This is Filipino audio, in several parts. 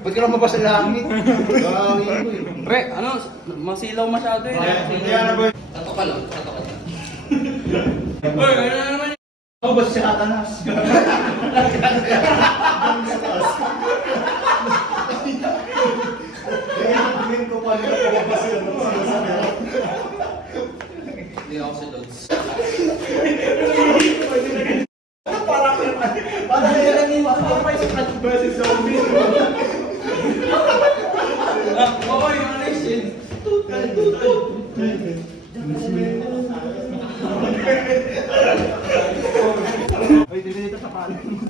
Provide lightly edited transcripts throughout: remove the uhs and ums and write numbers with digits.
Ba't ka naman ba sa langit? Pre, ano? Masilaw masyado yun. Tato ka lang, tato ka lang. Uy, ano na naman? Ako ba si Satanas? Tingin ko pa nila palabas yun. Hindi ako si Lods. Parang nila ni Mapapay sa Cat vs. Zombie. Oo, yung ano yun. Ay, dito sa kanan mo.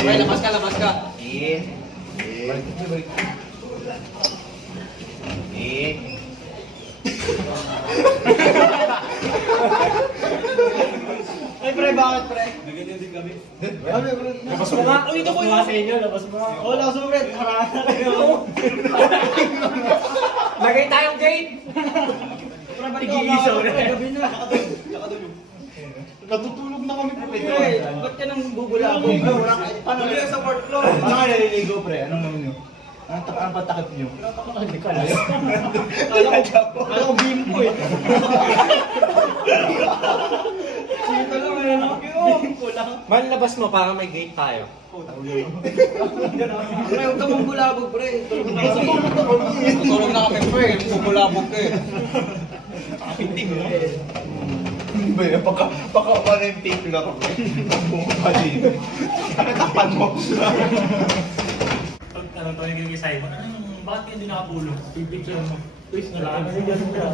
Pre, labas ka, labas ka. Ay, pre, bakit, pre? Labas mo nga. Uy, ito ko yun. Sa inyo, labas mo nga. Oo, labas mo, pre. Lagay tayong gate! Tig-iisa ulit. Gabi na. Natutulog na kami, pre. Ba't ka nang bubulabog? Paano yun sa fourth floor? Ano kayo naliligo, pre? Anong naman nyo? Anong patakip nyo? Hindi ko alam. Alam ko bimbo eh. Sino lang, ano? Kulang. Man, labas mo para may gate tayo. Pre, huwag ka mong bulabog, pre. Tulog na kami, pre. Bubulabog ka eh. Hindi mo. Ba yun? Baka ano yung tape lang ako. Bumaba dito. Nakatapan mo. Ano to yung Simon? Bakit hindi nakapulong? Pipicture mo. Please na lang. Kasi ganun ka.